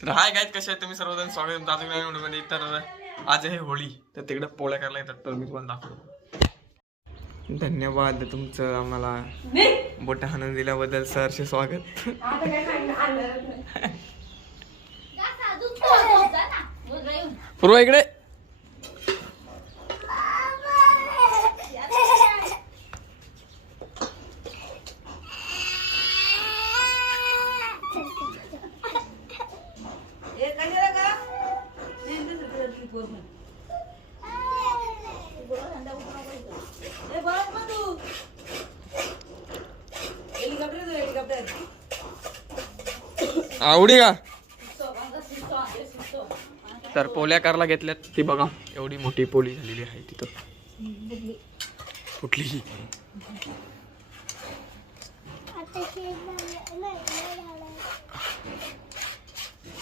तर hi guys, कसे आहेत तुम्ही सर्वजण? स्वागत आहे तुमचं अजून नवीन व्हिडिओमध्ये. तर आज आहे होळी, तर तिकडे पोळ्या करायला येतात, तर मी तुम्हाला दाखवतो. धन्यवाद तुमचं आम्हाला बोट हाणून दिल्याबद्दल. सरचे स्वागत. पूर्वा इकडे. आवडी का? तर पोळ्या करायला घेतल्यात. ती बघा एवढी मोठी पोळी झालेली आहे तिथं. कुठली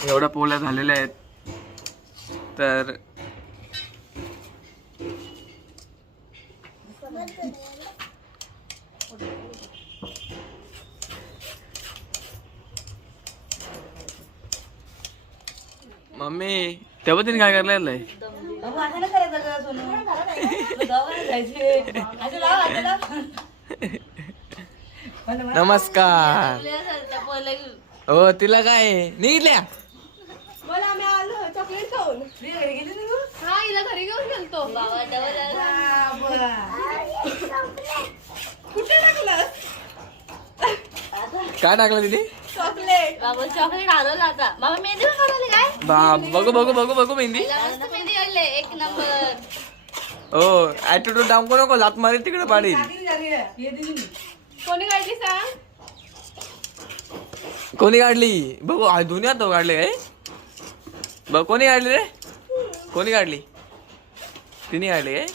एवढ्या पोळ्या झालेल्या आहेत. तर मम्मी तेव्हा तिने काय करायला आहे? नमस्कार. हो तिला काय निघल्या चॉकलेट खाऊन हा हिला घरी घेऊन गेलतो. कुठे टाकलं? काय टाकलं तिने? चॉकलेट. बाबा चॉकलेट हरवलं आता. बाबा मेहंदी पण काढली काय? बघू बघू बघू बघू मेहंदी. मस्त मेहंदी काढले एक नंबर. हो ऍटिट्यूड दाखवू नको, लात मारी तिकडे पाडील. कोणी काढली सांग? कोणी काढली बघू. दुनियात तो काढले काय बघ. कोणी काढली रे? कोणी काढली? तिने काढली काय?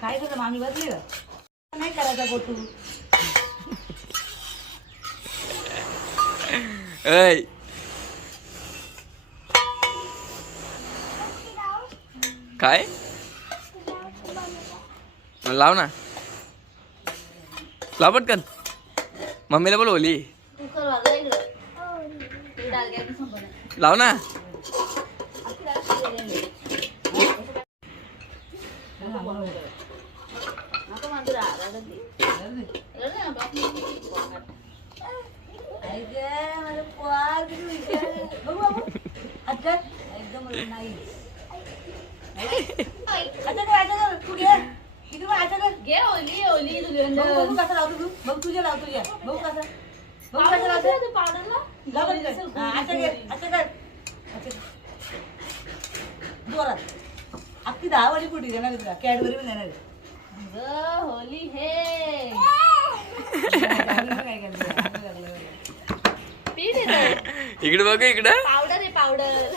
काय करतो मामी बसली का? नाही करायचा गोटू. ऐ काय लाव ना, लाव पटकन. मम्मीला बोलवली. लाव ना. तुझ्या लाव तुझ्या बघू कसं बघू कसं जोरात. अगदी 10 वाली कुठे देणार तुला? कॅडबरी पण देणार होली हे पीठ येतं. इकडे बघ, इकडे पावडर आहे पावडर.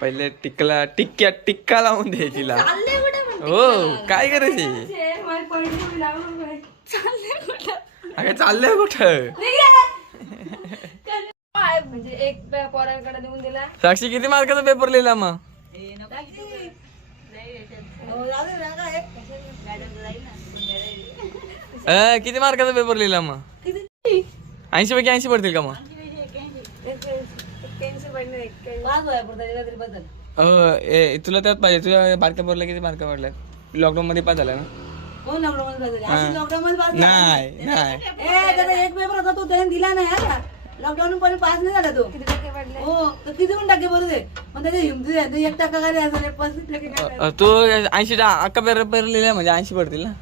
पहिले टिक्का लावून दे तिला. चालले कुठे म्हणते? हो काय करायची? अगं चाललंय कुठं? काय म्हणजे एक पोरांकडे देऊन दिला. साक्षी किती मार्काचा पेपर लिहिला मग? किती मार्काचा पेपर लिहिला मग? 80 पैकी 80 पडतील का मग? तुला त्यात पाहिजे. तुझ्या बारक्या पोरला किती मार्क पडले? लॉकडाऊन मध्ये पास झाला ना? नाही नाही एक पेपर होता तो त्याने दिला नाही. लॉकडाऊन पण पास नाही झाला तो. हो किती पण टक्के बरोबर आहे. पण त्याच्या हिमती 1% काय असं 35% तू 80 अक्का पेपर लिहिला म्हणजे 80 पडतील ना?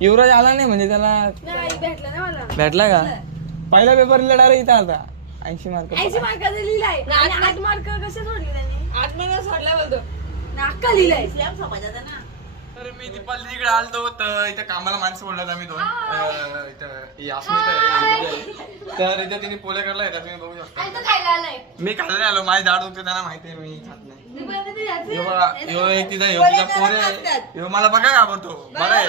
युवराज आला नाही म्हणजे त्याला भेटलं ना मला. भेटला का? पहिला पेपर लिहिला डायरेक्ट इथं आता 80 मार्क. 80 मार्काचा लिहिलाय. 8 मार्क कसे सोडले त्यांनी? 8 मार्क सोडला बोलतो ना. अक्का लिहिलाय. तर मी दीपाली तिकडे आलतो, तर इथं कामाला माणसं बोलतात आम्ही दोन. तर इथं तिने पोले करायला येतात, तुम्ही बघू शकता. खायला आलाय. मी खाल्ले आलो, माझी दाढ दुखते त्यांना माहिती आहे, मी खात नाही. तिचा पोरे मला बघा घाबरतो. बरं आहे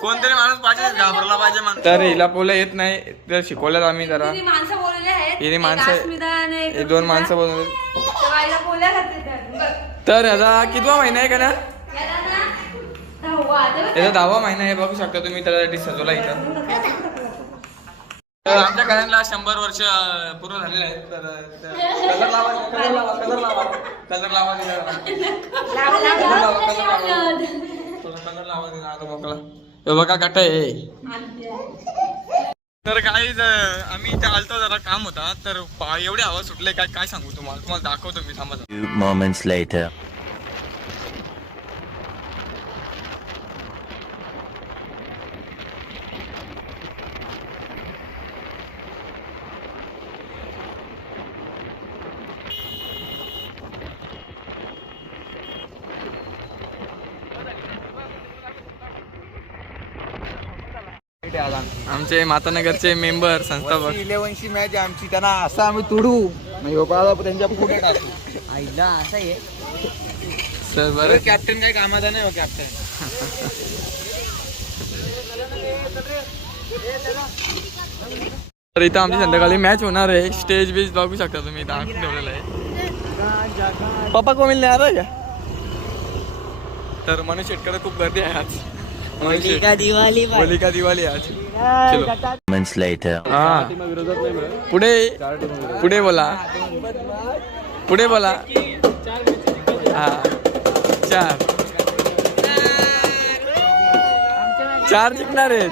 कोणतरी माणूस पाहिजे घाबरला पाहिजे. तर हिला पोले येत नाही, तर शिकवल्यात आम्ही जरा. माणसं बोलले आहेत. हिने माणसं 2 माणसं बोलवली. बोलल्या तर ह्याचा कितवा महिना आहे का ना? याचा 10वा महिना आहे. बघू शकता तुम्ही त्यासाठी सजवला इथं. तर आमच्या घराला 100 वर्ष पूर्ण झालेले आहेत. तर कलर लावा मोकळा. हे बघा कट आहे. तर काहीच आम्ही इथे आलतो, जरा काम होता. तर एवढे हवा सुटले काय सांगू तुम्हाला दाखवतो मी. थांबा. Few moments later. आमचे मातानगरचे मेंबर संस्थापक 11ची मॅच आमची, त्यांना असं आम्ही तुडू त्यांच्या पुढे टाकू. आईला असं आहे. सर बरं. कॅप्टन काय कामाचा नाही हो कॅप्टन. तर इथं आमची संध्याकाळी मॅच होणार आहे. स्टेज बीज बघू शकता तुम्ही, इथं आखून ठेवलेलं आहे. पप्पा कोमिल नाही आला का? तर मनुष्य शेटकडे खूप गर्दी आहे आज. होलिका दिवाळी आज. चलो. Moments later. हा पुढे बोला. हा 4 जिंकणार आहेत.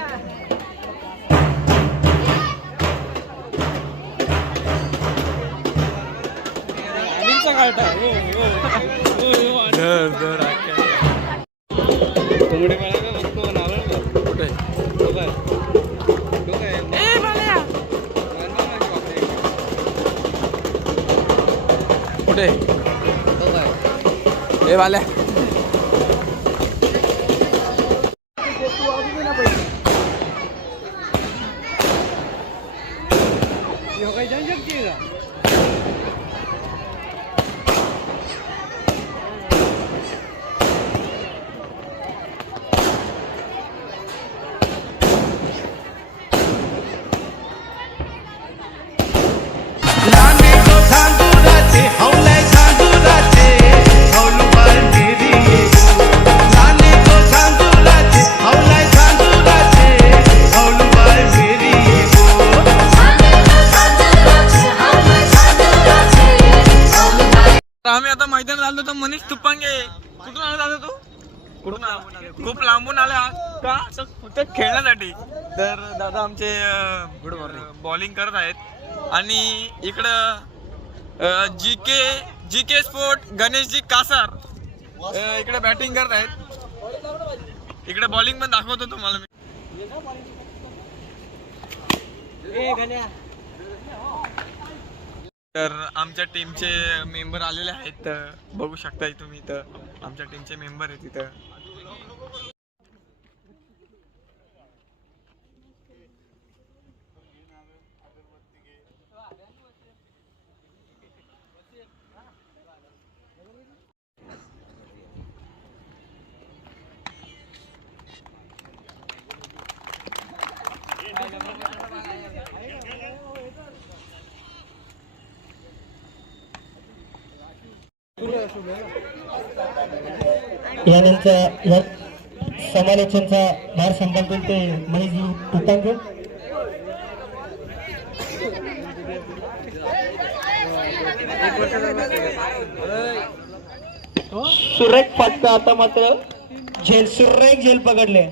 कुठे हे वाल्या आम्ही आता मैदानात आलो. तर मनीष तुपांगे कुठून आला दादा तू? कुठून खूप लांबून आले का? फक्त खेळण्यासाठी. तर दादा आमचे बॉलिंग करत आहेत. आणि इकडं जी के स्पोर्ट गणेशजी कासार इकडे बॅटिंग करत आहेत. इकडे बॉलिंग पण दाखवतो तुम्हाला मी. तर आमच्या टीमचे मेंबर आलेले आहेत. बघू शकताय तुम्ही इथं आमच्या टीमचे मेंबर आहेत इथं. यानंतर या समालोचनचा भार सांभाळतील ते महेशजी तुपांगे. सुरेख फटका. आता मात्र सुरेख झेल पकडले.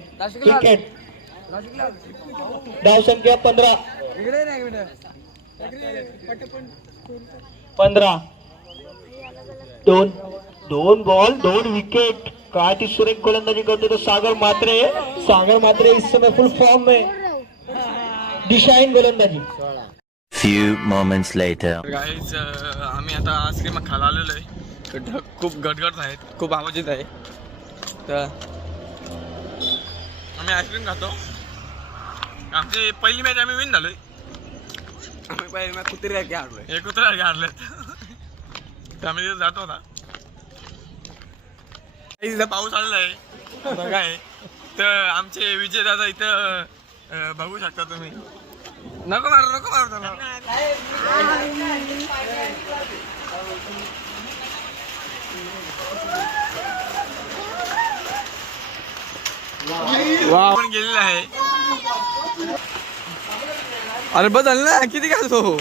विकेट. धाव संख्या 15. 2 बॉल 2 विकेट. काय ती सुरेख गोलंदाजी करतो तो सागर मात्रे इस समय फुल फॉर्म में. दिशाहीन गोलंदाजी. Few moments later. गाईज आम्ही आता आईस्क्रीम खायला आलेलो आहे. ढग खूप गडगडत आहेत, खूप आवाज येत आहे. तर आम्ही आईस्क्रीम खातो. आमची पहिली मॅच आम्ही विन झालोय. पहिली मॅच कुत्रे हारलोय. हे कुत्रे हारलेत. त्यामुळे तिथे जातो होता. इथं पाऊस आलेला आहे बघाय. तर आमचे विजय दादा इथं बघू शकता तुम्ही. नको मारू त्याला. वा पण गेलेला आहे. अरे बस झालं ना, किती घालतो.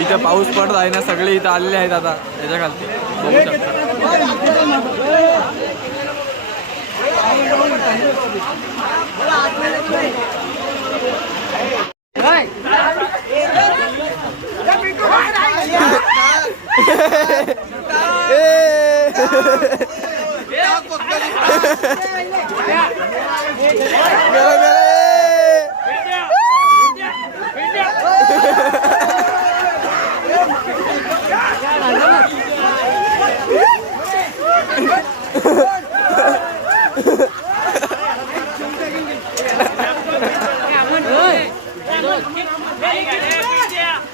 इथं पाऊस पडत आहे ना, सगळे इथं आलेले आहेत आता याच्या खालती बघू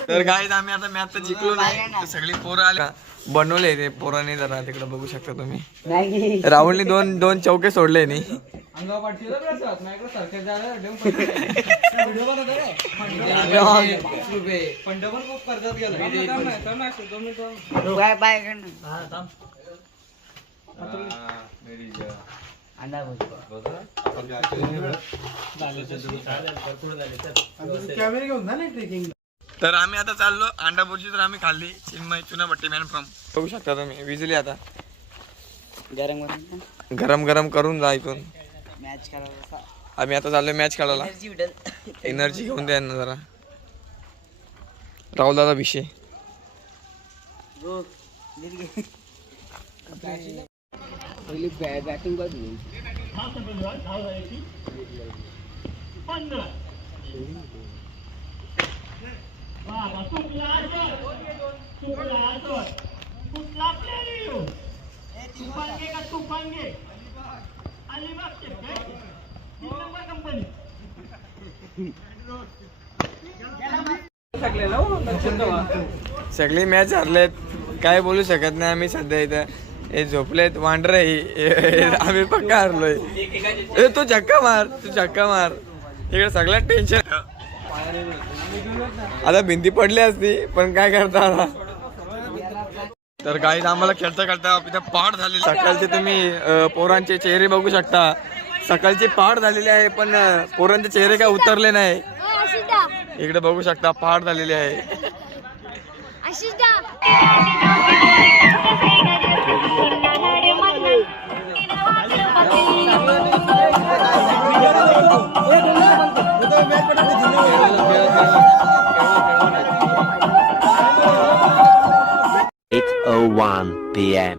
तर गाईज आम्ही आता मॅच तर जिंकलो नाही. सगळी पोरं आले बनवले ते पोराने, जरा तिकडे बघू शकता तुम्ही. राहुलने दोन चौके सोडले नी. तर आम्ही आता चाललो अंडा बुर्जी. तर आम्ही खाल्ली चिन्मय चुनाभट्टी मॅन फ्रॉम. बघू शकता तुम्ही विजली आता गरम गरम करून जा इथून. आम्ही आता चाललोय मॅच खेळायला. एनर्जी घेऊन द्या ना जरा. राहुल दादा विषय सगळी मॅच हरलेत, काय बोलू शकत नाही आम्ही सध्या. इथं हे झोपलेत वांडर. आम्ही पक्का हरलोय. तू झक्का मार, तू झक्का मार. इकडे सगळ्यात टेन्शन. आता भिंती पडली असती पण काय करता आता. तर काही आम्हाला खेळता खेळता इथं पाठ झालेली. सकाळचे तुम्ही पोरांचे चेहरे बघू शकता. सकाळचे पाठ झालेले आहे पण पोरांचे चेहरे काय उतरले नाही. इकडे बघू शकता पाठ झालेली आहे. (8:01 p.m.)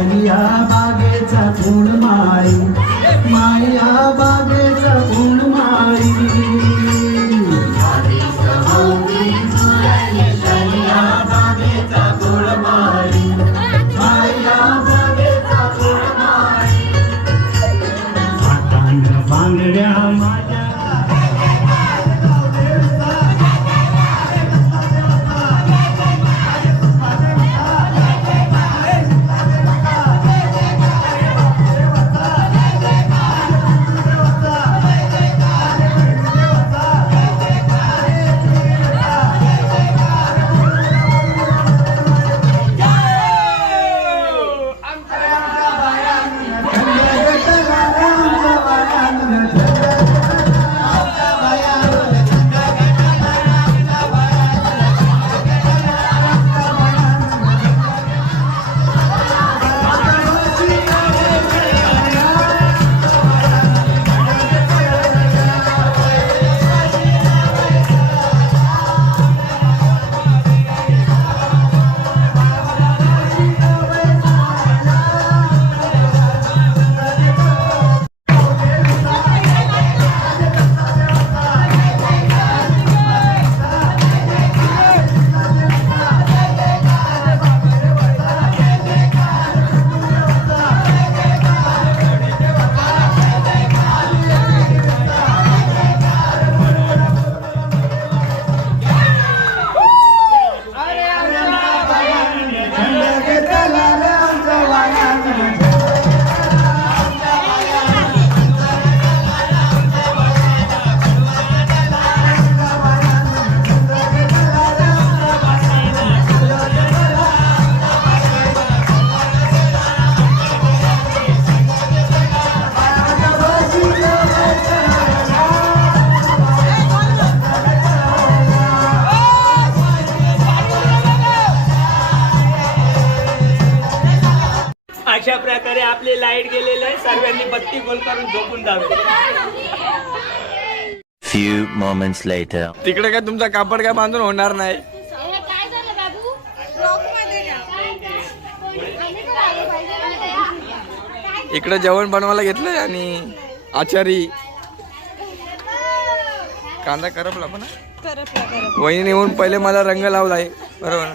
माया बागेचा गुण माई माया बागेचा गुण माई माया बागेचा गुण माई माया बागेचा गुण माई हातांना बांगड्या माझ्या अशा प्रकारे आपली लाईट गेलेली आहे. सर्वांनी बत्ती गोल करून झोपून जावे. Few moments later. तिकडे काय तुमचा कापड काय बांधून होणार नाही. काय झालं बाबू ब्लॉक मध्ये इकडे जेवण बनवायला घेतलंय आणि आचारी कांदा करपला पण वहिनी येऊन पहिले मला रंग लावलाय बरोबर ना.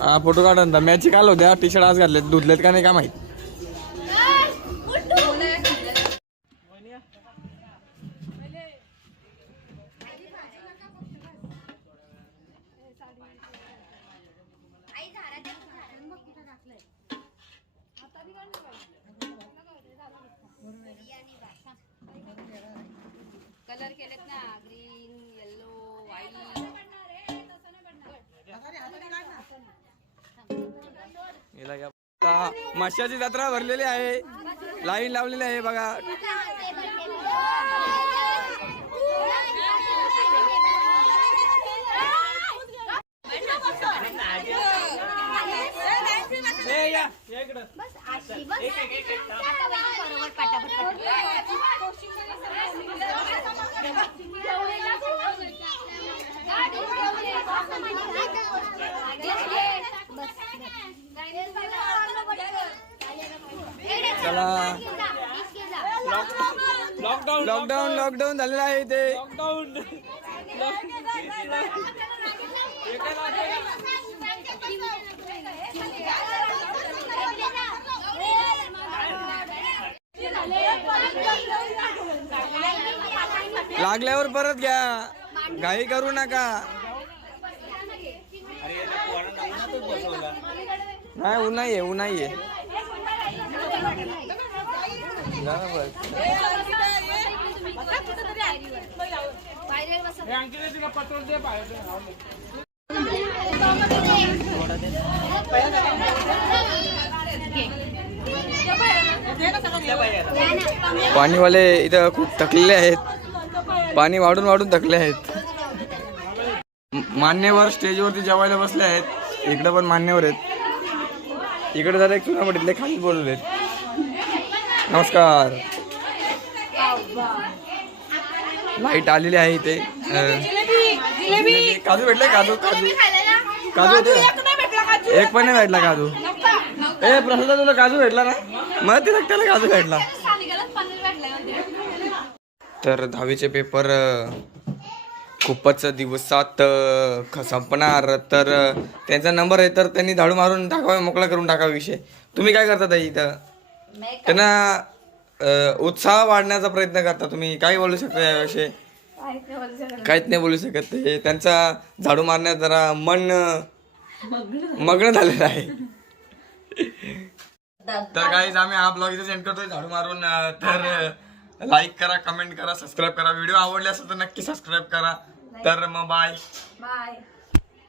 हा फोटो काढून मॅच काल होत्या टी शर्ट आज घातलेत धुतलेत का नाही का माहित. कलर केलेत ना ग्रीन येलो व्हाईट माशाची जत्रा भरलेली आहे लाईन लावलेली आहे बघा. चला लॉकडाऊन लॉकडाऊन झालेलं आहे ते. लागल्यावर परत घ्या घाई करू नका. नाही उन्हाई आहे उन्हाई आहे. पाणीवाले इथं खूप थकलेले आहेत. पाणी वाढून वाढून थकले आहेत. मान्यवर स्टेजवरती जेवायला बसले आहेत. इकडे पण मान्यवर आहेत. इकडे जरा एक चुनापटीतले खाली बोलवलेत. नमस्कार. लाईट आलेली आहे इथे. जिलेबी. काजू भेटले? काजू काजू काजू होते का? एक पण नाही भेटला काजू. ए प्रसाद तुला काजू भेटला ना? मग तिला त्याला काजू भेटला. तर 10वीचे पेपर खूपच दिवसात संपणार. तर त्यांचा नंबर आहे तर त्यांनी झाडू मारून टाकावा, मोकळा करून टाकावा विषय. तुम्ही काय करता ताई इथं? त्यांना उत्साह वाढण्याचा प्रयत्न करता. तुम्ही काय बोलू शकता याविषयी? काहीच नाही बोलू शकत. ते त्यांचा झाडू मारण्यात जरा मन मग्न झालेलं आहे. तर गाईज आम्ही हा ब्लॉग इथे सेंड करतोय झाडू मारून. तर लाईक करा, कमेंट करा, सबस्क्राईब करा. व्हिडिओ आवडले असेल तर नक्की सबस्क्राईब करा. तर मग बाय.